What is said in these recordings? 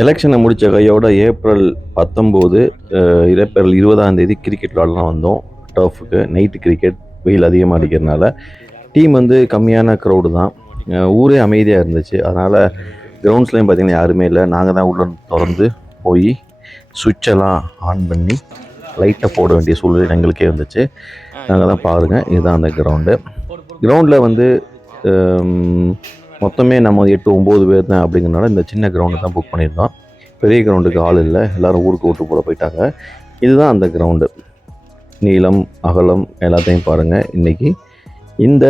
எலெக்ஷனை முடித்த கையோட ஏப்ரல் 19 ஏப்ரல் 20 கிரிக்கெட் விளாடலாம் வந்தோம். டர்ஃபுக்கு நைட்டு கிரிக்கெட் வெயில் அதிகமாக அடிக்கிறதுனால டீம் வந்து கம்மியான க்ரௌடு தான். ஊரே அமைதியாக இருந்துச்சு. அதனால் கிரவுண்ட்ஸ்லேயும் பார்த்திங்கன்னா யாருமே இல்லை. நாங்கள் தான் உள்ள திறந்து போய் சுவிட்செல்லாம் ஆன் பண்ணி லைட்டை போட வேண்டிய சூழ்நிலை எங்களுக்கே இருந்துச்சு. நாங்கள் தான் பாருங்கள், இதுதான் அந்த கிரவுண்டில் வந்து மொத்தமே நம்ம 8-9 பேர் தான். அப்படிங்கிறனால இந்த சின்ன கிரவுண்டு தான் புக் பண்ணியிருந்தோம். பெரிய கிரவுண்டுக்கு ஆள் இல்லை, எல்லோரும் ஊருக்கு ஓட்டு போட போயிட்டாங்க. இதுதான் அந்த கிரவுண்டு. நீளம் அகலம் எல்லாத்தையும் பாருங்கள். இன்றைக்கி இந்த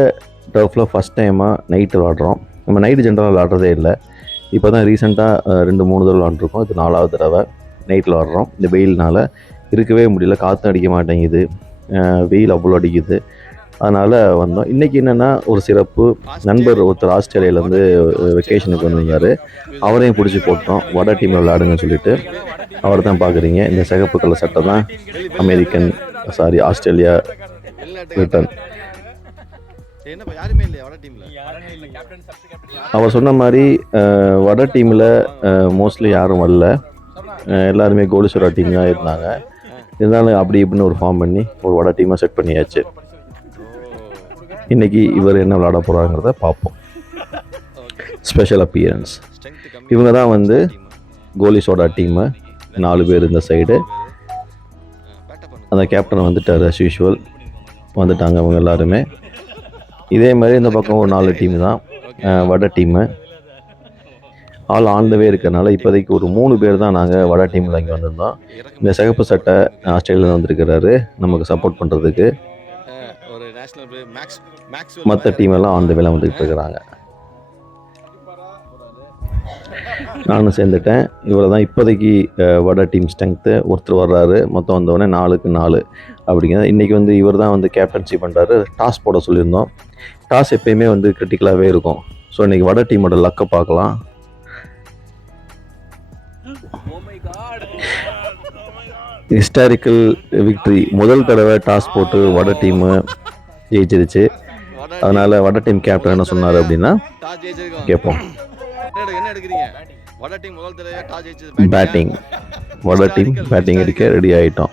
டர்ஃபில் ஃபஸ்ட் டைமாக நைட்டு விளாட்றோம். நம்ம நைட்டு ஜென்ரலாக விளாட்றதே இல்லை. இப்போ தான் ரீசெண்டாக 2-3 தடவை விளாண்டுருக்கோம். இது 4வது தடவை நைட்டில் விளாட்றோம். இந்த வெயில்னால் இருக்கவே முடியல, காற்று அடிக்க மாட்டேங்குது, வெயில் அவ்வளோ அடிக்குது. அதனால் வந்தோம். இன்றைக்கி என்னென்னா ஒரு சிறப்பு, நண்பர் ஒருத்தர் ஆஸ்திரேலியாவிலேருந்து வெக்கேஷனுக்கு வந்திருந்தார். அவரையும் பிடிச்சி போட்டோம், வட டீமில் விளையாடுங்கன்னு சொல்லிட்டு. அவர் தான் பார்க்குறீங்க. இந்த சிகப்பு கலர் சட்டை தான் ஆஸ்திரேலியா ரிட்டர்ன். அவர் சொன்ன மாதிரி வட டீமில் மோஸ்ட்லி யாரும் வரல, எல்லாருமே கோலீஸ்வரா டீம் தான் இருந்தாங்க. இருந்தாலும் அப்படி இப்படின்னு ஒரு ஃபார்ம் பண்ணி ஒரு வட டீமாக செட் பண்ணியாச்சு. இன்றைக்கி இவர் என்ன விளாட போகிறாங்கிறத பார்ப்போம். ஸ்பெஷல் அப்பியரன்ஸ் இவங்க தான் வந்து கோலிசோடா டீமு. 4 பேர் இந்த சைடு. அந்த கேப்டன் வந்துட்டார், அஸ் யூஷுவல் வந்துட்டாங்க அவங்க எல்லாருமே. இதே மாதிரி இந்த பக்கம் ஒரு 4 டீம் தான் வட டீமு. ஆல் ஆன்லவே இருக்கிறனால இப்போதைக்கு ஒரு 3 பேர் தான் நாங்கள் வட டீமில் இங்கே வந்திருந்தோம். இந்த சிகப்பு சட்டை ஆஸ்திரேலியாவில் வந்திருக்கிறாரு நமக்கு சப்போர்ட் பண்ணுறதுக்கு. மற்ற டீம் எல்லாம் ஆன் த வேலை வந்துக்கிட்டு இருக்கிறாங்க. நானும் சேர்ந்துட்டேன். இவ்வளோ தான் இப்போதைக்கு வட டீம் ஸ்ட்ரென்த்து. ஒருத்தர் வர்றாரு, மொத்தம் வந்தவொடனே 4க்கு 4 அப்படிங்கிறது. இன்றைக்கி வந்து இவர் தான் வந்து கேப்டன்சி பண்ணுறாரு. டாஸ் போட சொல்லியிருந்தோம். டாஸ் எப்பயுமே வந்து கிரிட்டிக்கலாகவே இருக்கும். ஸோ இன்றைக்கி வட டீமோட லக்கை பார்க்கலாம். Historical victory. முதல் தடவை டாஸ் போட்டு வட டீமு ஜெயிச்சிருச்சு. அதனால் வட டீம் கேப்டன் என்ன சொன்னார் அப்படின்னா கேட்போம். பேட்டிங். வட டீம் பேட்டிங் அடிக்க ரெடி ஆகிட்டோம்.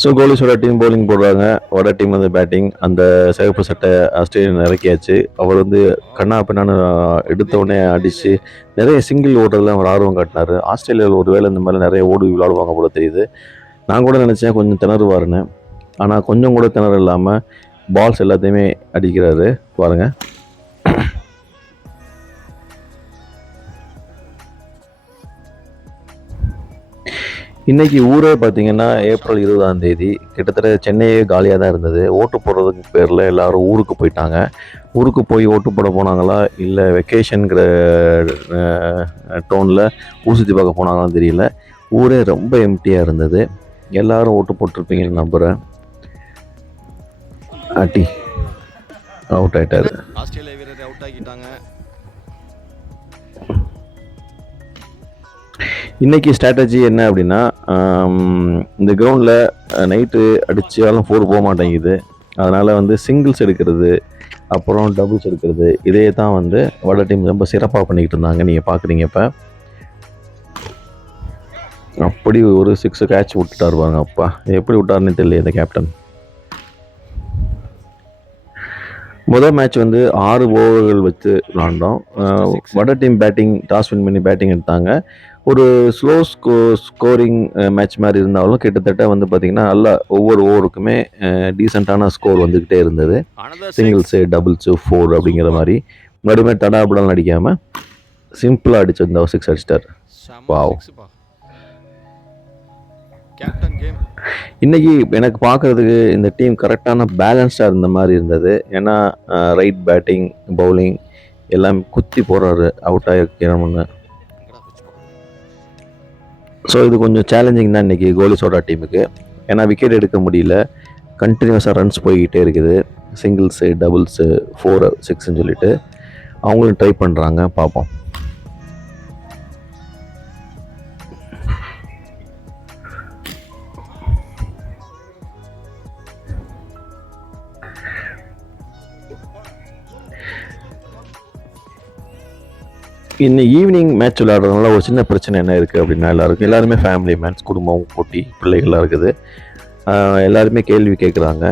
ஸோ கோலிஸோட டீம் பவுலிங் போடுறாங்க, வட டீம் வந்து பேட்டிங். அந்த சிகப்பு சட்டை ஆஸ்திரேலியன் இறக்கியாச்சு. அவர் வந்து கண்ணா பின்னான்னு எடுத்தவுடனே அடித்து நிறைய சிங்கிள் ஓடுறதுலாம் அவர் ஆர்வம் காட்டினார். ஆஸ்திரேலியாவில் ஒரு வேளை இந்த மாதிரி நிறைய ஓடி விளையாடுவாங்க போல தெரியுது. நான் கூட நினச்சேன் கொஞ்சம் திணறுவாருன்னு. ஆனால் கொஞ்சம் கூட திணறு இல்லாமல் பால்ஸ் எல்லாத்தையுமே அடிக்கிறாரு பாருங்கள். இன்றைக்கி ஊரே பார்த்திங்கன்னா ஏப்ரல் 20 கிட்டத்தட்ட சென்னையே காலியாக தான் இருந்தது. ஓட்டு போடுறதுக்கு பேரில் எல்லோரும் ஊருக்கு போயிட்டாங்க. ஊருக்கு போய் ஓட்டு போட போனாங்களா இல்லை வெக்கேஷனுங்கிற டோனில் ஊர் சுற்றி பார்க்க போனாங்களான்னு தெரியல. ஊரே ரொம்ப எம்டியாக இருந்தது. எல்லோரும் ஓட்டு போட்டிருப்பீங்கன்னு நம்புகிறேன். அட்டி அவுட் ஆகிட்டாரு. ஆஸ்திரேலியா வீரரை அவுட் ஆக்கிட்டாங்க. இன்றைக்கி ஸ்ட்ராட்டஜி என்ன அப்படின்னா, இந்த கிரவுண்டில் நைட்டு அடித்தாலும் 4 போக மாட்டேங்குது. அதனால் வந்து சிங்கிள்ஸ் எடுக்கிறது, அப்புறம் டபுள்ஸ் எடுக்கிறது, இதே தான் வந்து வட டீம் ரொம்ப சிறப்பாக பண்ணிக்கிட்டு இருந்தாங்க. நீங்கள் பார்க்குறீங்க. இப்போ அப்படி ஒரு 6 கேட்ச் விட்டுட்டார் பாருங்க. அப்பா எப்படி விட்டாருன்னு தெரியல இந்த கேப்டன். முதல் மேட்ச் வந்து 6 ஓவர்கள் வச்சு விளாண்டோம். வட டீம் பேட்டிங் டாஸ் வின் பண்ணி பேட்டிங் எடுத்தாங்க. ஒரு ஸ்லோ ஸ்கோரிங் மேட்ச் மாதிரி இருந்தாலும் கிட்டத்தட்ட வந்து பார்த்திங்கன்னா நல்லா ஒவ்வொரு ஓவருக்குமே டீசெண்டான ஸ்கோர் வந்துக்கிட்டே இருந்தது. சிங்கிள்ஸு டபுள்ஸு 4 அப்படிங்கிற மாதிரி மறுபடியும் தடாபுடால் அடிக்காமல் சிம்பிளாக அடிச்சு இந்த 6 அடிச்சிட்டார். வாவ். இன்றைக்கி எனக்கு பார்க்குறதுக்கு இந்த டீம் கரெக்டான பேலன்ஸ்டாக இருந்த மாதிரி இருந்தது. ஏன்னா ரைட் பேட்டிங் பவுலிங் எல்லாம் குத்தி போடுறாரு அவுட் ஆகிருக்கணும்னு. ஸோ இது கொஞ்சம் சேலஞ்சிங் தான் இன்றைக்கி கோலிசோடா டீமுக்கு. ஏன்னா விக்கெட் எடுக்க முடியல, கண்டினியூஸாக ரன்ஸ் போய்கிட்டே இருக்குது. சிங்கிள்ஸு டபுள்ஸு 4 6ன்னு சொல்லிட்டு அவங்களும் ட்ரை பண்ணுறாங்க. பார்ப்போம். இன்னும் ஈவினிங் மேட்ச் விளையாடுறதுனால ஒரு சின்ன பிரச்சனை என்ன இருக்குது அப்படின்னா, எல்லாருமே ஃபேமிலி மேட்ச், குடும்பம், குட்டி பிள்ளைகள்லாம் இருக்குது. எல்லாருமே கேள்வி கேட்குறாங்க.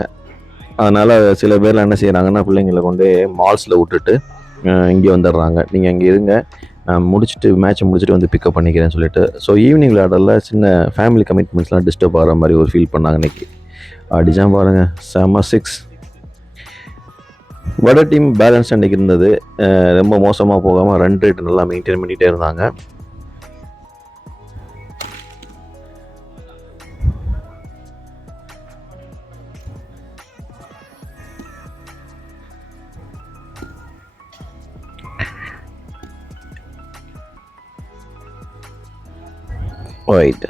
அதனால் சில பேர்லாம் என்ன செய்கிறாங்கன்னா, பிள்ளைங்கள கொண்டு மால்ஸில் விட்டுட்டு இங்கே வந்துடுறாங்க. நீங்கள் இங்கே இருங்க, நான் மேட்ச்சை முடிச்சுட்டு வந்து பிக்கப் பண்ணிக்கிறேன்னு சொல்லிட்டு. ஸோ ஈவினிங் விளையாடல சின்ன ஃபேமிலி கமிட்மெண்ட்ஸ்லாம் டிஸ்டர்ப் ஆகிற மாதிரி ஒரு ஃபீல் பண்ணாங்க இன்னைக்கு. அடிச்சான் பாருங்கள், செம்ம 6. வட டீம் பேலன்ஸ் அன்றைக்கி இருந்தது. ரொம்ப மோசமாக போகாமல் ரன் ரேட் நல்லா மெயின்டைன் பண்ணிகிட்டே இருந்தாங்க. ரைட்,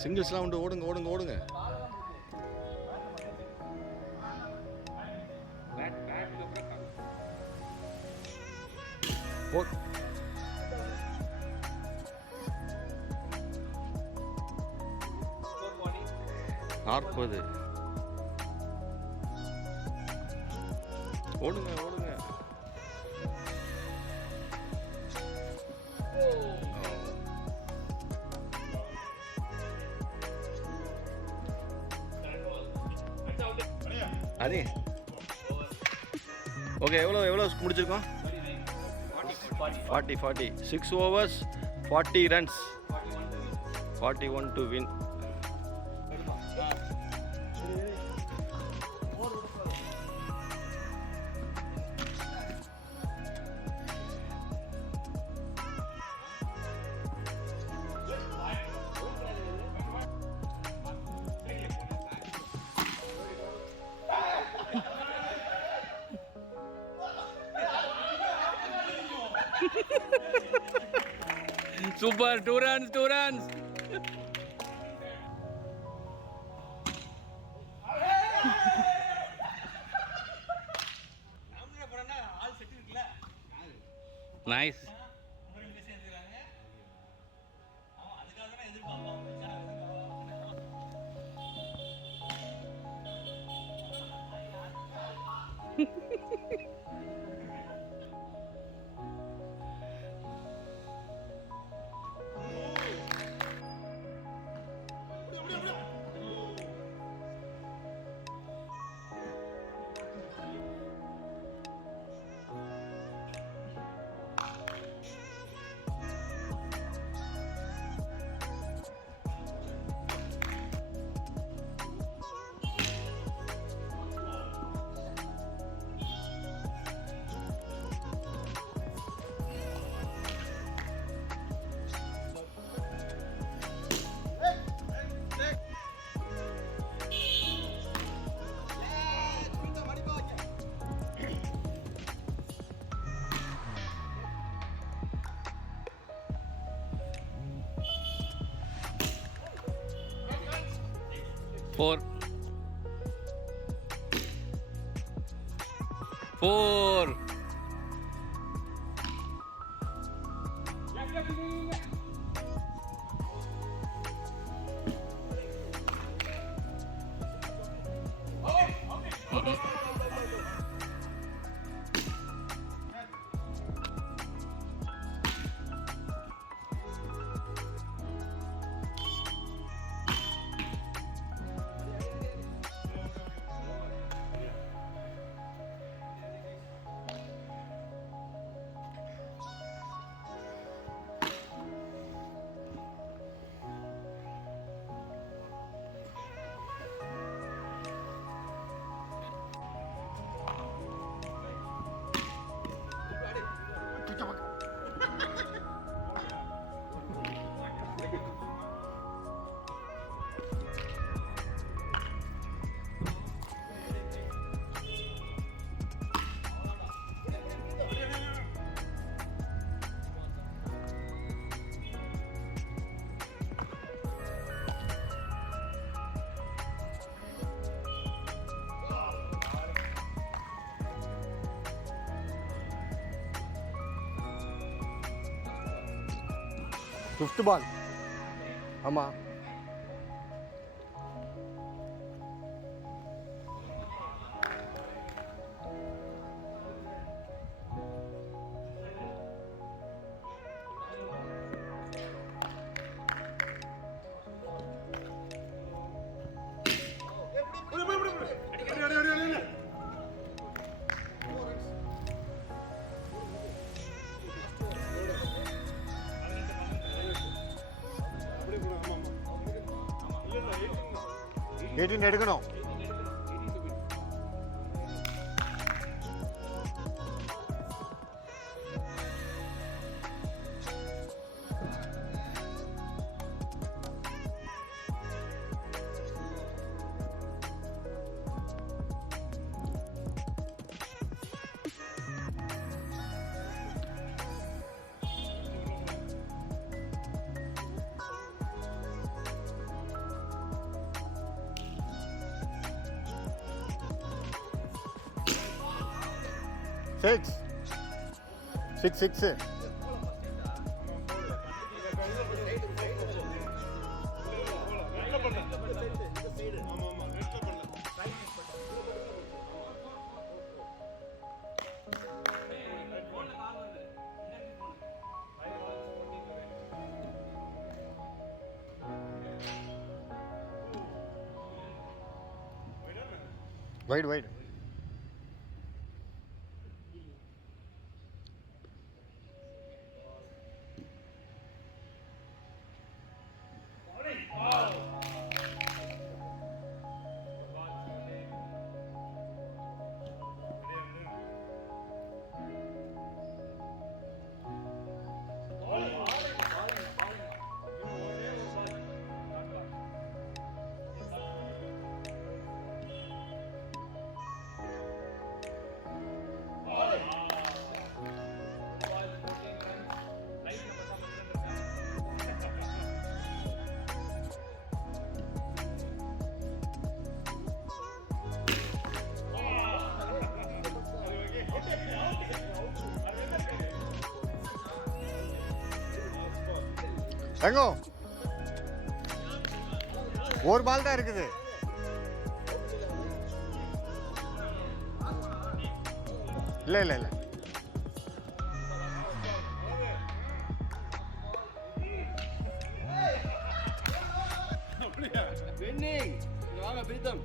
சிங்கிள்ஸ்லாம் உண்டு, ஓடுங்க ஓடுங்க ஓடுங்க. நாற்பது. ஓடுங்க ஓடுங்க. அடி ஓகே, எவ்வளோ முடிச்சிருக்கோம்? 40. 6 overs 40 runs, 41 to win. Super, 2 runs. Nice. Four. Fifth ball. ஆமாம். எடுக்கணும். சிக்ஸ். வைட். எங்கோ ஒரு பால் தான் இருக்குது. இல்லை. வாங்க பிரீத்தம்.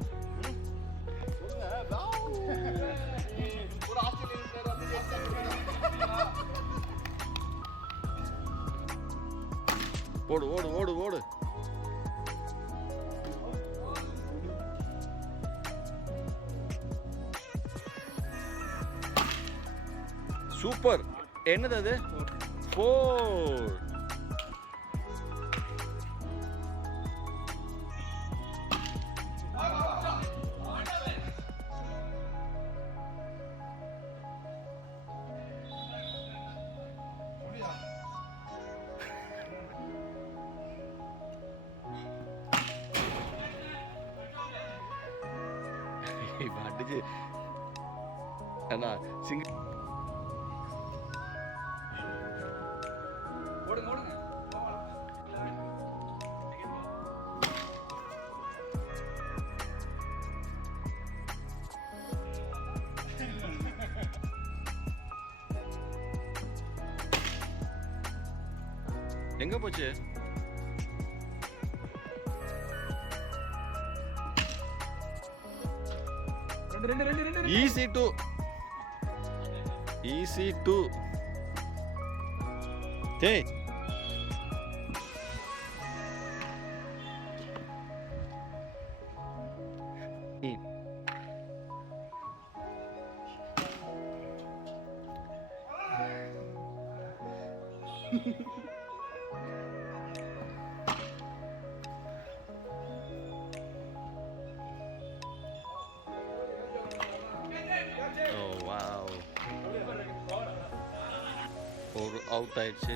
ஓடு. சூப்பர். என்னது அது? 4. அடிச்சு அண்ணா ஓடுங்க. எங்க போச்சு? Easy 2. Hey. Oh wow. ஒரு அவுட் ஆயிடுச்சு.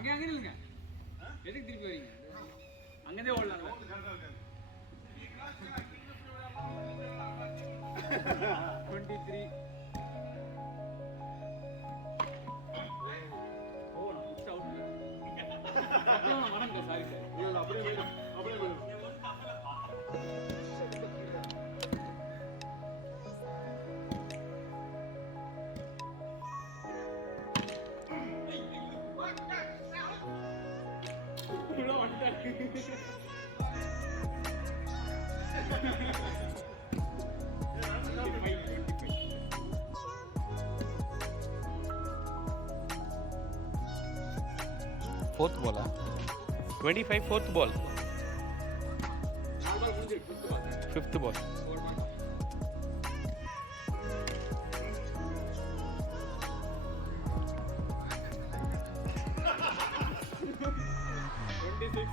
அங்கே அங்கே இல்லைங்க, எதுக்கு திருப்பி வரீங்க? அங்கேருந்தே ஓடலாம். 23. ஓ, நான் புடிச்ச அவுட் இல்லை. வரங்க, சாரி சார். இல்லை அப்படியே அப்படியே fourth ball 25 fourth ball, fifth ball.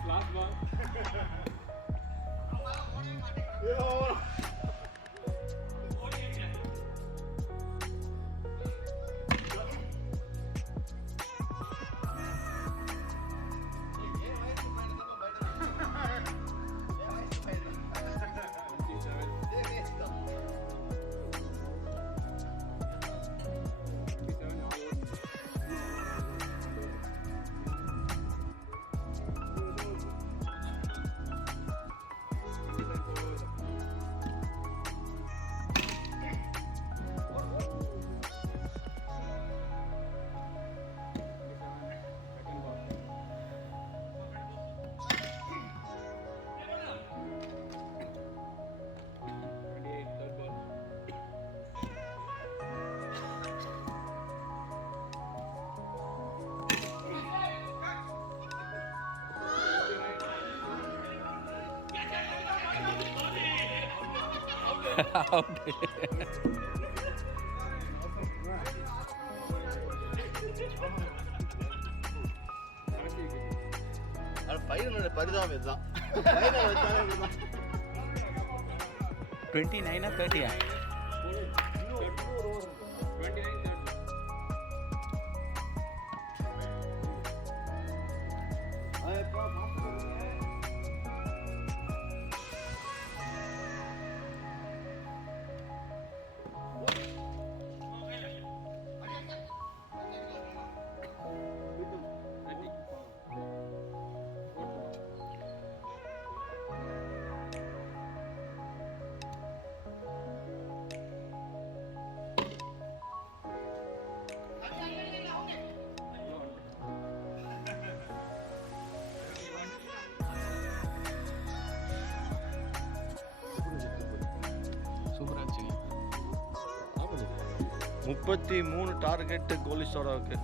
last ball. பையனோட பரிதாபம் இதுதான். 29 or 30 ah? 33 டார்கெட் கோலி சோடாவுக்கு.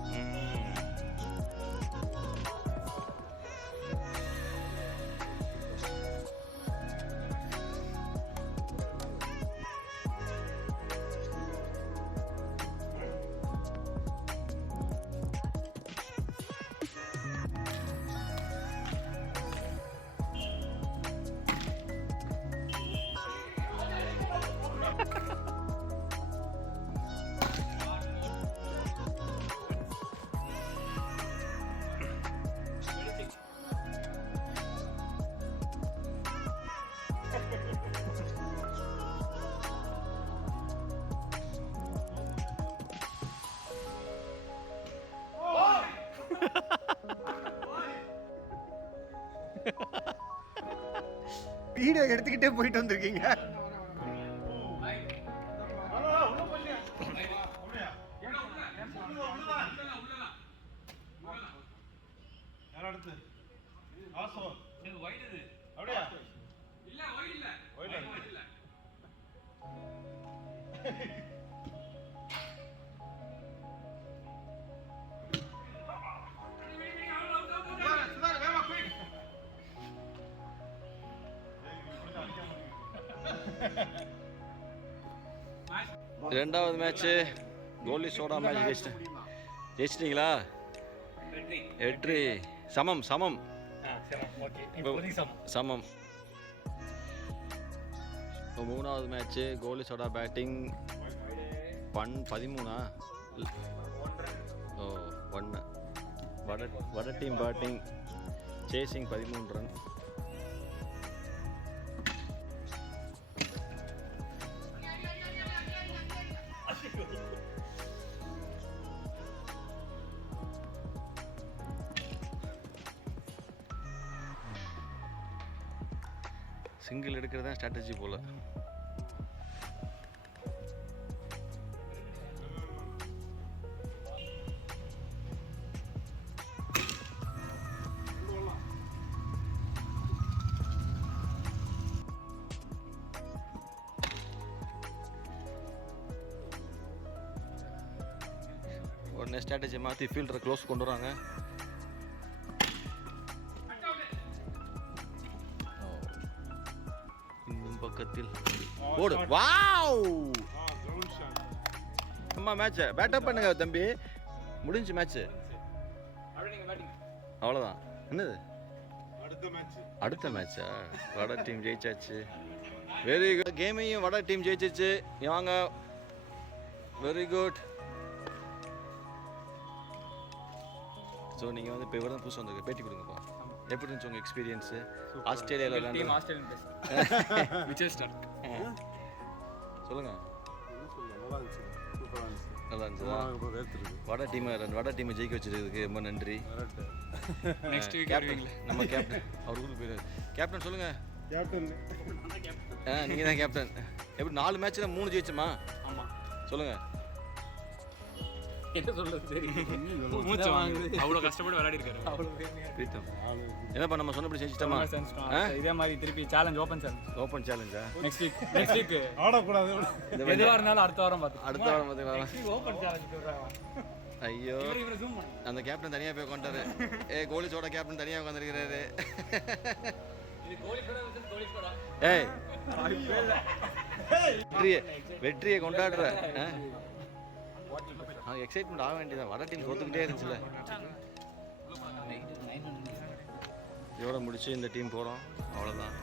வீடியோ எடுத்துக்கிட்டே போயிட்டு வந்திருக்கீங்க. ரெண்டாவது மேட்ச்சு கோலி சோடா மேட்ச் ஜெயிச்சிட்டிங்களா? வெற்றி. சமம் சமம் சமம். இப்போ மூணாவது மேட்ச்சு கோலி சோடா பேட்டிங் 13 ஓ 1 வட team batting, chasing 13 run. Single எடுக்கிறது தான் ஸ்ட்ராட்டஜி போல. உடனே ஸ்ட்ராட்டஜி மாற்றி ஃபீல்டரை க்ளோஸ் கொண்டு வராங்க. இன்னும் பக்கத்தில் ஓடு. வாவ்! அம்மா மேட்ச் பேட்டப் பண்ணுங்க தம்பி. முடிஞ்சு மேட்ச். அவ்வளோதான். என்னது அடுத்த மேட்சா? வட டீம் ஜெயிச்சாச்சு. Very good. கேமையும் வட டீம் ஜெயிச்சிச்சு. வாங்க. Very good. ஸோ நீங்கள் வந்து இப்போ இவர் தான் புதுசு வந்திருக்கு, பேட்டி கொடுங்கப்பா. எப்படி இருந்துச்சு உங்கள் எக்ஸ்பீரியன்ஸு ஆஸ்திரேலியாவில் விளையாண்டு? ஆஸ்திரேலியன் பேஸ் விஜய் ஸ்டார்ட் சொல்லுங்கள். நல்லா இருந்துச்சா? வட டீமை ஜெயிக்க வச்சிருக்கிறதுக்கு ரொம்ப நன்றி. நெக்ஸ்ட் வீக் கேப்டன் நம்ம கேப்டன் அவர் ஊருக்கு போயிடுறாரு. கேப்டன் சொல்லுங்கள். நீங்கள் தான் கேப்டன். எப்படி 4 மேட்ச்சில் 3 ஜெயிச்சோமா? ஆமாம் சொல்லுங்கள். என்ன சொல்றது சரி மூச்சு வாங்குது. அவ்வளோ கஷ்டப்பட்டு விளையாடி இருக்காரு. பிரீத்தம் என்னப்பா நம்ம சொன்னபடி செஞ்சுட்டோமா? இதே மாதிரி திருப்பி சேலஞ்ச் ஓப்பன் சேலஞ்சா? நெக்ஸ்ட் வீக் ஆடக்கூடாது. எதுவாக இருந்தாலும் அடுத்த வாரம் பார்த்துக்கலாம். Open challenge. ஐயோ அந்த கேப்டன் தனியாக போய் உட்காந்துட்டாரு. கோலிஸோட கேப்டன் தனியாக உட்காந்துருக்கிறாரு. ஏய் வெற்றியை கொண்டாடுற. எக்ஸைட்மெண்ட் ஆக வேண்டியதான். வட டீம் தோத்துக்கிட்டே இருந்துச்சுல. இதோட முடிச்சு இந்த டீம் போகிறோம். அவ்வளோதான்.